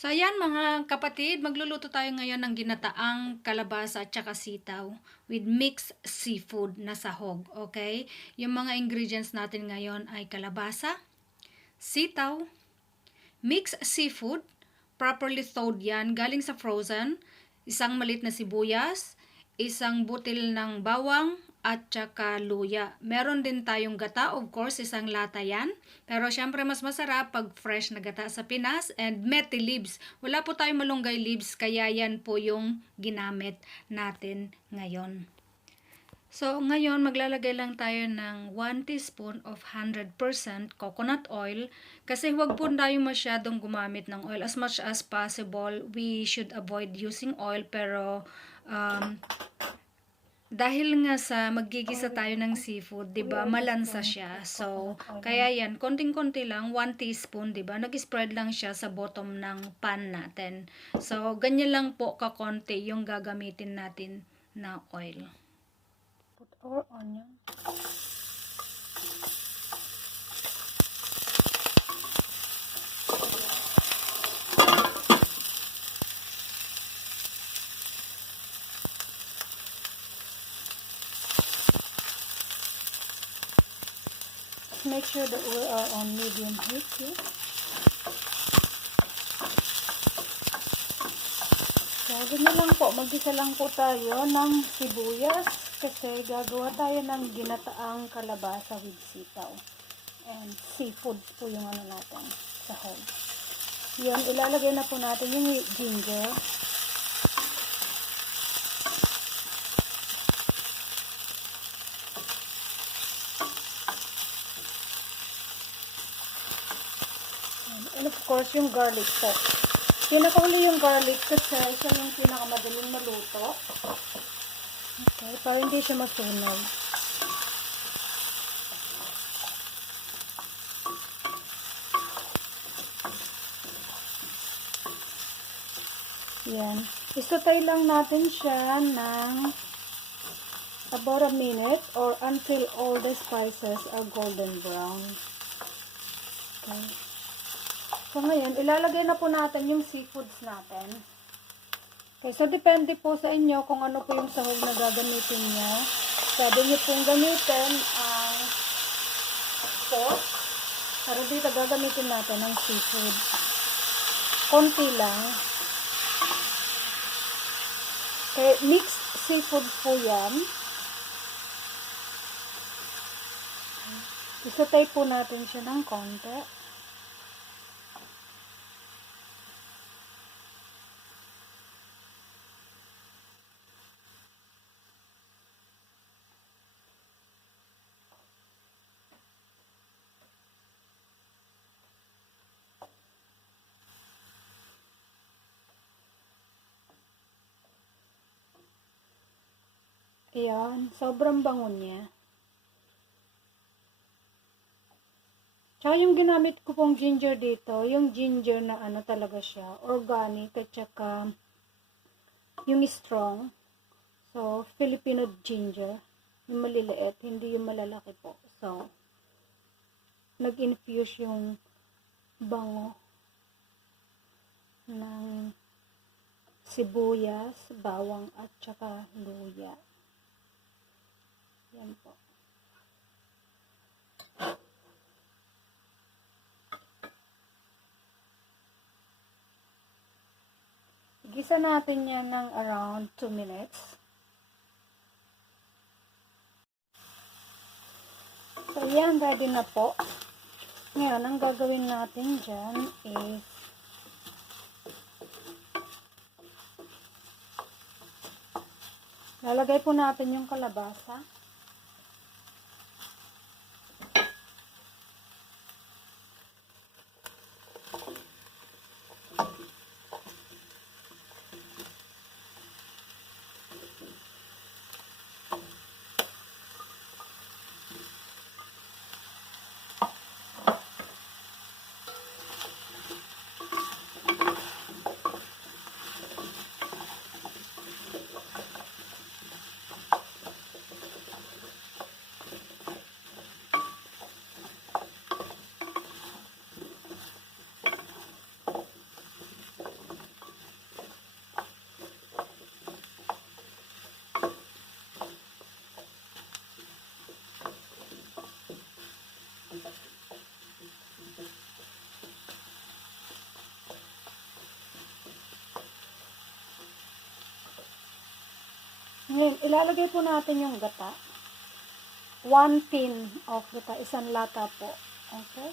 So ayan mga kapatid, magluluto tayo ngayon ng ginataang kalabasa at saka sitaw with mixed seafood na sahog, okay? Yung mga ingredients natin ngayon ay kalabasa, sitaw, mixed seafood, properly thawed yan, galing sa frozen, isang malit na sibuyas, isang butil ng bawang, at saka luya. Meron din tayong gata, of course, isang lata yan. Pero syempre mas masarap pag fresh na gata sa Pinas. And meti leaves. Wala po tayong malunggay leaves, kaya yan po yung ginamit natin ngayon. So, ngayon maglalagay lang tayo ng 1 teaspoon of 100% coconut oil kasi huwag po tayo masyadong gumamit ng oil. As much as possible, we should avoid using oil pero dahil nga sa maggigisa tayo ng seafood, 'di ba? Malansa siya. So, kaya yan, konting-konti lang, 1 teaspoon, 'di ba? Nag-spread lang siya sa bottom ng pan natin. So, ganyan lang po kakonti yung gagamitin natin na oil. Put our onion. Make sure that we are on medium heat here. So, ganyan lang po. Mag-isa lang po tayo ng sibuyas kasi gagawa tayo ng ginataang kalabasa with sitaw. And seafood po yung ano natin, sahog. Yan, ilalagay na po natin yung ginger. And of course, yung garlic po. Pinakauli yung garlic kasi siya yung pinakamadaling maluto. Okay, para hindi siya masunog. Yan. Isutay lang natin siya ng about a minute or until all the spices are golden brown. Okay. So, ngayon, ilalagay na po natin yung seafoods natin. Okay, so depende po sa inyo kung ano po yung sahog na gagamitin nyo. Sabi nyo pong gamitin ang pork. Pero dito gagamitin natin ang seafood. Konti lang. Okay, mixed seafood po yan. Isutay po natin siya ng konti. Ayan, sobrang bango niya. Tsaka yung ginamit ko pong ginger dito, yung ginger na ano talaga siya, organic at saka yung strong. So, Filipino ginger, yung maliliit, hindi yung malalaki po. So, nag-infuse yung bango ng sibuyas, bawang at saka luya. Yan po. Gisa natin yan ng around 2 minutes. So, yan, ready na po. Ngayon, ang gagawin natin dyan is lalagay po natin yung kalabasa. Ngayon, ilalagay po natin yung gata. 1 tin of gata, isang lata po. Okay?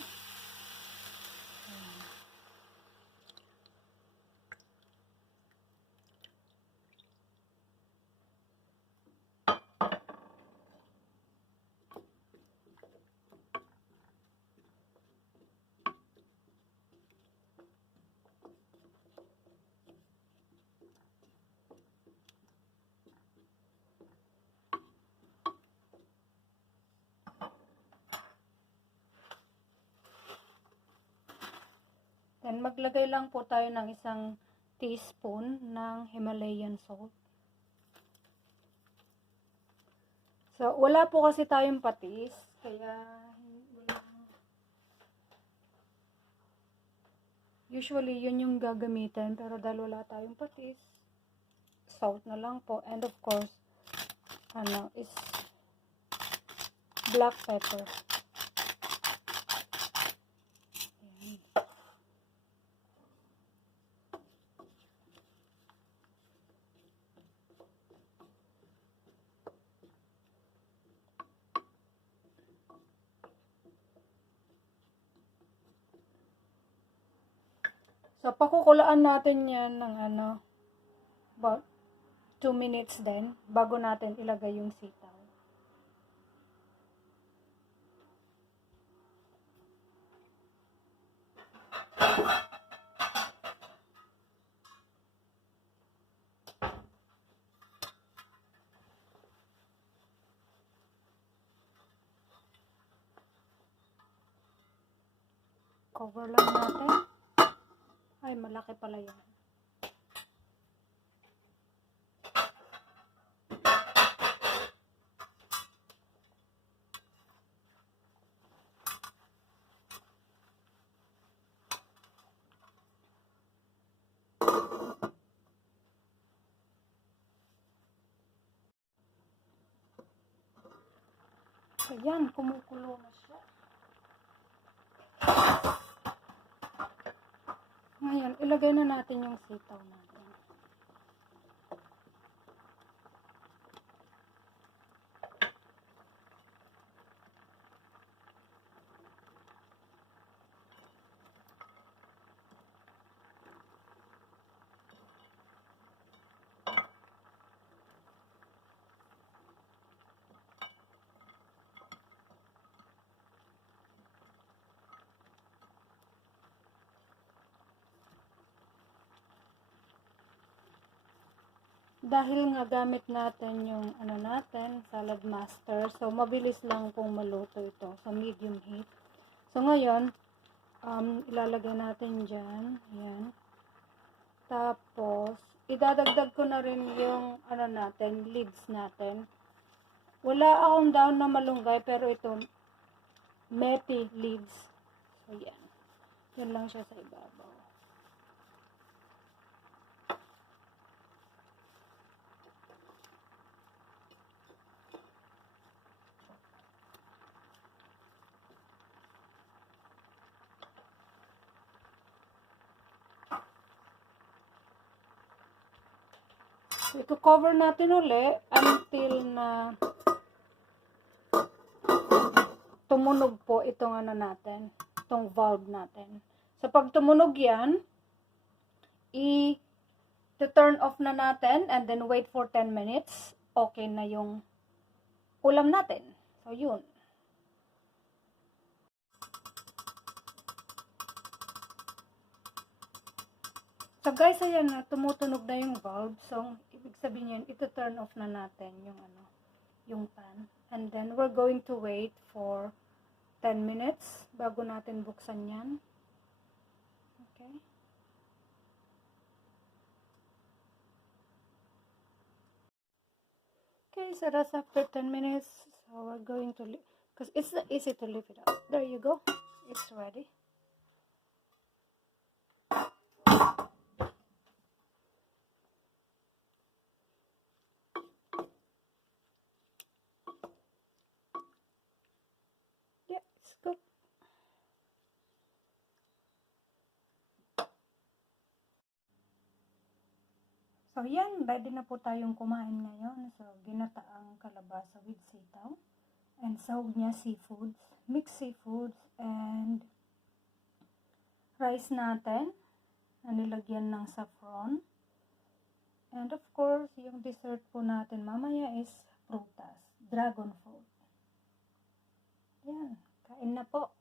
Then, maglagay lang po tayo ng isang teaspoon ng Himalayan salt. So, wala po kasi tayong patis, kaya usually yun yung gagamitin, pero dahil wala tayong patis, salt na lang po. And of course, is black pepper. So, pakukulaan natin yan ng about 2 minutes din, bago natin ilagay yung sitaw. Cover lang natin. Ay, malaki pala yan. Ayan, kumukulo na siya. Ngayon, ilagay na natin yung sitaw natin. Dahil nga gamit natin yung salad master, so mabilis lang pong maluto ito sa medium heat. So ngayon, ilalagay natin dyan, ayan. Tapos, idadagdag ko na rin yung leaves natin. Wala akong daon na malunggay, pero ito, methi leaves. So yan, yun lang siya sa ibabaw. So, i-cover natin uli until na tumunog po itong itong valve natin. So, pag tumunog yan, i-turn off na natin and then wait for 10 minutes. Okay na yung ulam natin. So, yun. So, guys, ayan na, tumutunog na yung valve. So, ibig sabihin yan, ito-turn off na natin yung pan. And then, we're going to wait for 10 minutes bago natin buksan yan. Okay. Okay, so that's after 10 minutes. So, we're going to, because it's easy to lift it up. There you go. It's ready. Yeah, it's good. So, yan. Ready na po tayong kumain ngayon. So, ginataang kalabasa with sitaw. And sahog niya seafoods. Mixed seafoods. And rice natin. Na nilagyan ng saffron. And of course, yung dessert po natin mamaya is prutas. Dragon fruit. Yan. Kain na po.